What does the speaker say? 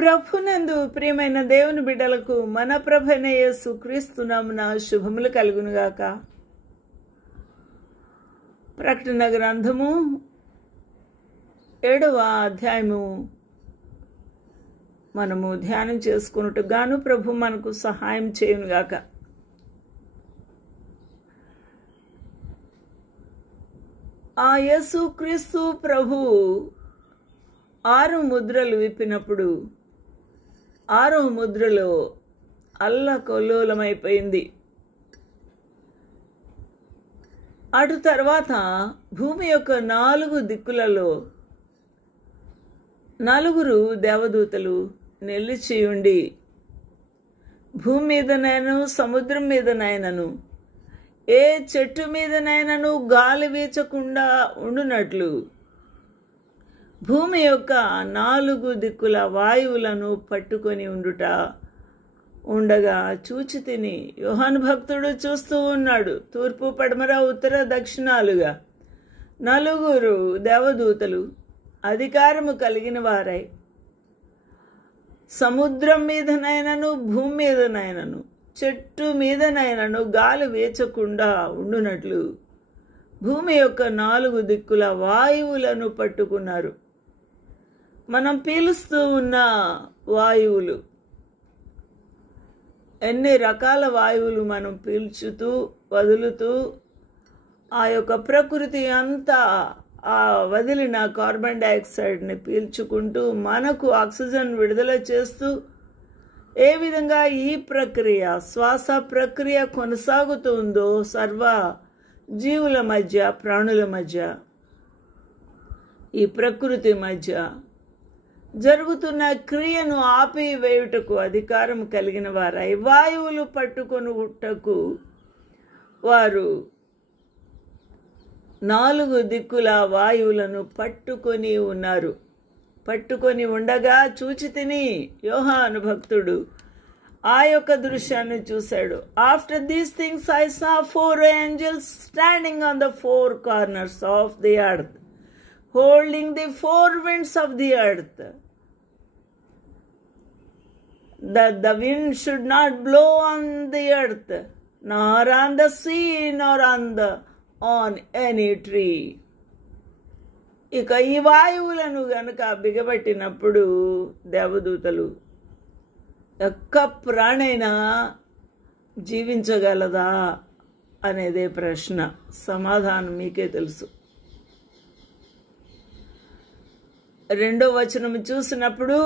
ప్రభునందు ప్రియమైన దేవుని బిడ్డలకు మన ప్రభువైన యేసు క్రీస్తు నామమున శుభములు కలుగునుగాక. ప్రకటన గ్రంథము 7వ అధ్యాయము మనము ధ్యానం చేసుకున్నట్టు గాను ప్రభు మనకు సహాయం చేయునుగాక. ఆ యేసు క్రీస్తు ప్రభు 6 ముద్రలు విప్పినప్పుడు 6వ ముద్రలో అల్లకల్లోలమైపోయింది. అటు తర్వాత భూమి యొక్క 4 దిక్కులలో 4 దేవదూతలు నిలిచి ఉండి భూమి మీదనైనను సముద్రం మీదనైనను ఏ చెట్టు మీదనైనను గాలి వీచకుండా ఉండునట్లు భూమి యొక్క 4 దిక్కుల వాయువులను పట్టుకొని ఉండగా చూచి తిని. యోహాను భక్తుడు చూస్తూ ఉన్నాడు. తూర్పు పడమర ఉత్తర దక్షిణాలుగా 4 దేవదూతలు అధికారము కలిగిన వారై సముద్రం మీదనైనను భూమి మీదనైనను చెట్టు మీదనైనను గాలి వీచకుండా ఉండునట్లు భూమి యొక్క 4 దిక్కుల వాయువులను పట్టుకున్నారు. మనం పీలుస్తూ ఉన్న వాయువులు, ఎన్ని రకాల వాయువులు మనం పీల్చుతూ వదులుతూ ఆ యొక్క ప్రకృతి అంతా ఆ వదిలిన కార్బన్ డైఆక్సైడ్ని పీల్చుకుంటూ మనకు ఆక్సిజన్ విడుదల చేస్తూ ఏ విధంగా ఈ ప్రక్రియ శ్వాస ప్రక్రియ కొనసాగుతుందో సర్వ జీవుల మధ్య ప్రాణుల మధ్య ఈ ప్రకృతి మధ్య జరుగుతున్న క్రియను ఆపివేయుటకు అధికారం కలిగిన వారై వాయువులు పట్టుకొనుటకు వారు 4 దిక్కుల వాయువులను పట్టుకొని ఉన్నారు. పట్టుకొని ఉండగా చూచి తిని యోహాను భక్తుడు ఆ యొక్క దృశ్యాన్ని చూశాడు. After these things I saw 4 angels standing on the 4 corners of the earth, holding the 4 winds of the earth, that the wind should not blow on the earth, nor on the sea, nor on any tree. ఇక ఈ వాయువులను గనుక బిగబట్టినప్పుడు దేవదూతలు ఒక్క ప్రాణైనా జీవించగలదా అనేదే ప్రశ్న. సమాధానం మీకే తెలుసు. 2వ వచనం చూసినప్పుడు